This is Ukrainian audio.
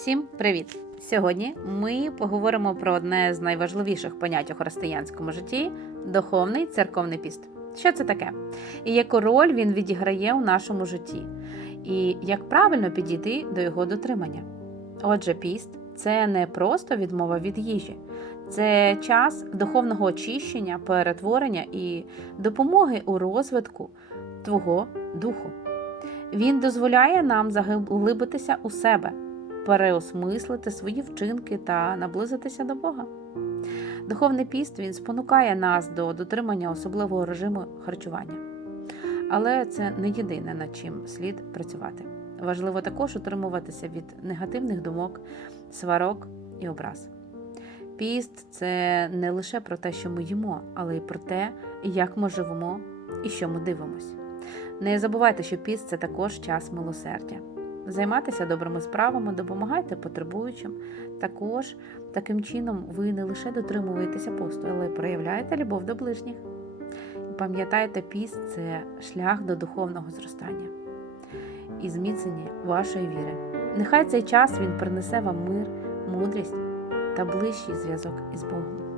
Всім привіт! Сьогодні ми поговоримо про одне з найважливіших понять у християнському житті духовний церковний піст. Що це таке? І яку роль він відіграє у нашому житті, і як правильно підійти до його дотримання. Отже, піст це не просто відмова від їжі, це час духовного очищення, перетворення і допомоги у розвитку твого духу. Він дозволяє нам заглибитися у себе, переосмислити свої вчинки та наблизитися до Бога. Духовний піст він спонукає нас до дотримання особливого режиму харчування. Але це не єдине, над чим слід працювати. Важливо також утримуватися від негативних думок, сварок і образ. Піст це не лише про те, що ми їмо, але й про те, як ми живемо і що ми дивимось. Не забувайте, що піст це також час милосердя. Займайтеся добрими справами, допомагайте потребуючим. Також таким чином ви не лише дотримуєтеся посту, але й проявляєте любов до ближніх. І пам'ятайте, піст це шлях до духовного зростання і зміцнення вашої віри. Нехай цей час він принесе вам мир, мудрість та ближчий зв'язок із Богом.